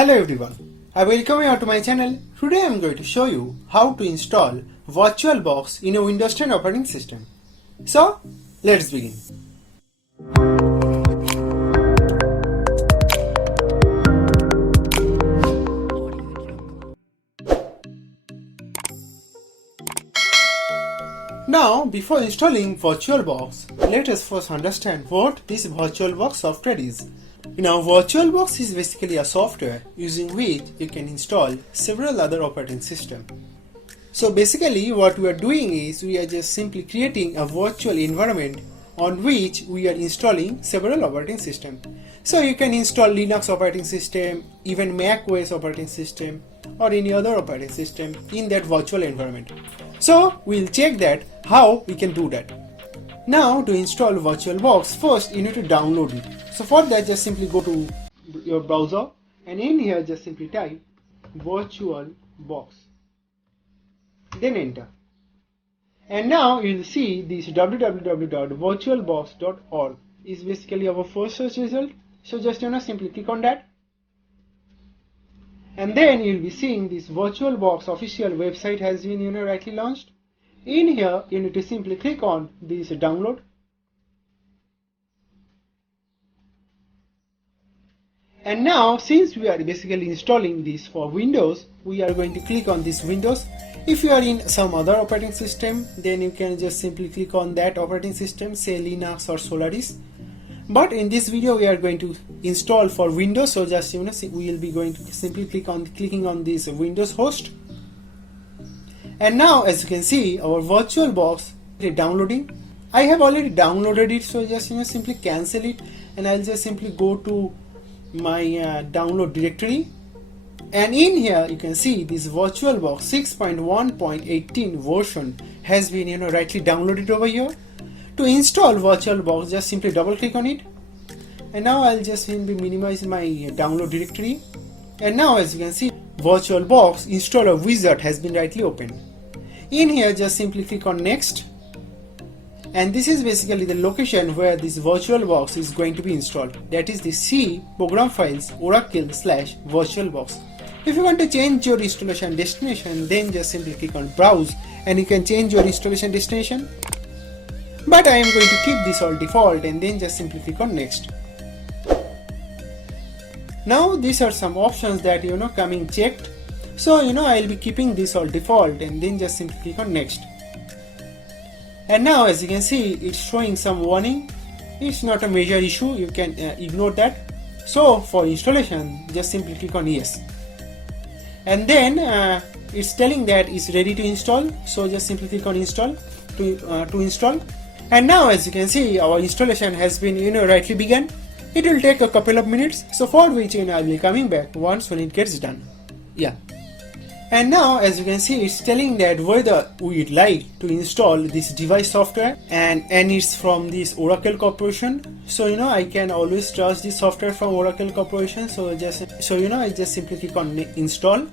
Hello everyone, I welcome you to my channel. Today I am going to show you how to install VirtualBox in a Windows 10 operating system. So let's begin. Now before installing VirtualBox, let us first understand what this VirtualBox software is. Now VirtualBox is basically a software using which you can install several other operating systems. So basically what we are doing is we are just simply creating a virtual environment on which we are installing several operating systems. So you can install Linux operating system, even macOS operating system or any other operating system in that virtual environment. So we'll check that how we can do that. Now to install VirtualBox, first you need to download it. So for that just simply go to your browser and in here just simply type VirtualBox. Then enter. And now you will see this www.virtualbox.org is basically our first search result. So just simply click on that. And then you will be seeing this VirtualBox official website has been rightly launched. In here you need to simply click on this download. And now since we are basically installing this for Windows, we are going to click on this Windows. If you are in some other operating system, then you can just simply click on that operating system, say Linux or Solaris. But in this video we are going to install for Windows, so just we will be going to simply clicking on this Windows host. And now as you can see our VirtualBox is downloading. I have already downloaded it, so just simply cancel it and I'll just simply go to my download directory. And in here you can see this VirtualBox 6.1.18 version has been rightly downloaded over here. To install VirtualBox, just simply double click on it. And now I'll just minimize my download directory. And now as you can see VirtualBox installer wizard has been rightly opened. In here just simply click on next. And this is basically the location where this VirtualBox is going to be installed. That is the C program files oracle/virtualbox. If you want to change your installation destination, then just simply click on browse and you can change your installation destination. But I am going to keep this all default and then just simply click on next. Now these are some options that coming checked. So I'll be keeping this all default and then just simply click on next. And now as you can see it's showing some warning. It's not a major issue, you can ignore that. So for installation just simply click on yes. And then it's telling that it's ready to install, so just simply click on install to install. And now as you can see our installation has been rightly begun. It will take a couple of minutes, so for which I will be coming back once when it gets done. Yeah. And now as you can see it's telling that whether we'd like to install this device software and it's from this Oracle Corporation. So I can always trust this software from Oracle Corporation, so I just simply click on install.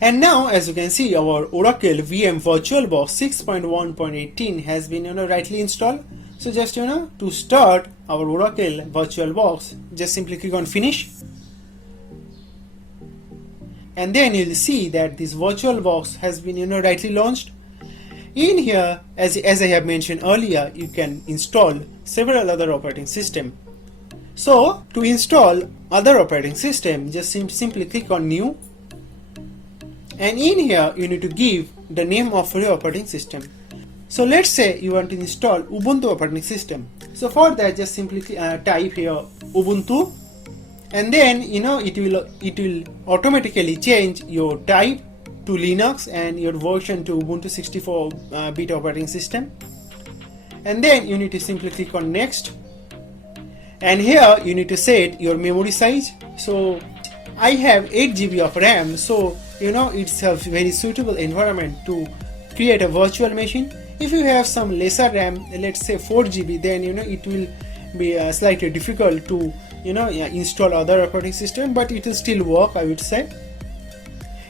And now as you can see our Oracle VM VirtualBox 6.1.18 has been rightly installed. So just to start our Oracle VirtualBox, just simply click on finish. And then you will see that this VirtualBox has been rightly launched. In here as I have mentioned earlier, you can install several other operating systems. So to install other operating system, just simply click on new. And in here you need to give the name of your operating system. So let's say you want to install Ubuntu operating system. So for that just simply type here Ubuntu. And then it will automatically change your type to Linux and your version to Ubuntu 64-bit operating system. And then you need to simply click on next. And here you need to set your memory size. So I have 8 GB of RAM, so it's a very suitable environment to create a virtual machine. If you have some lesser RAM, let's say 4 GB, then it will be slightly difficult to install other operating system, but it will still work, I would say.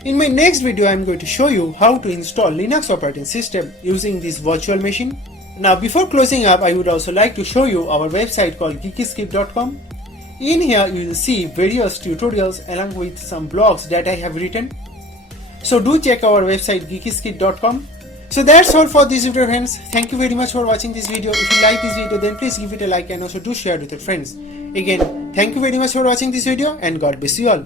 In my next video I am going to show you how to install Linux operating system using this virtual machine. Now before closing up, I would also like to show you our website called geekyscape.com. In here you will see various tutorials along with some blogs that I have written. So do check our website geekyskit.com. So that's all for this video, friends. Thank you very much for watching this video. If you like this video, then please give it a like and also do share with your friends. Again, thank you very much for watching this video and God bless you all.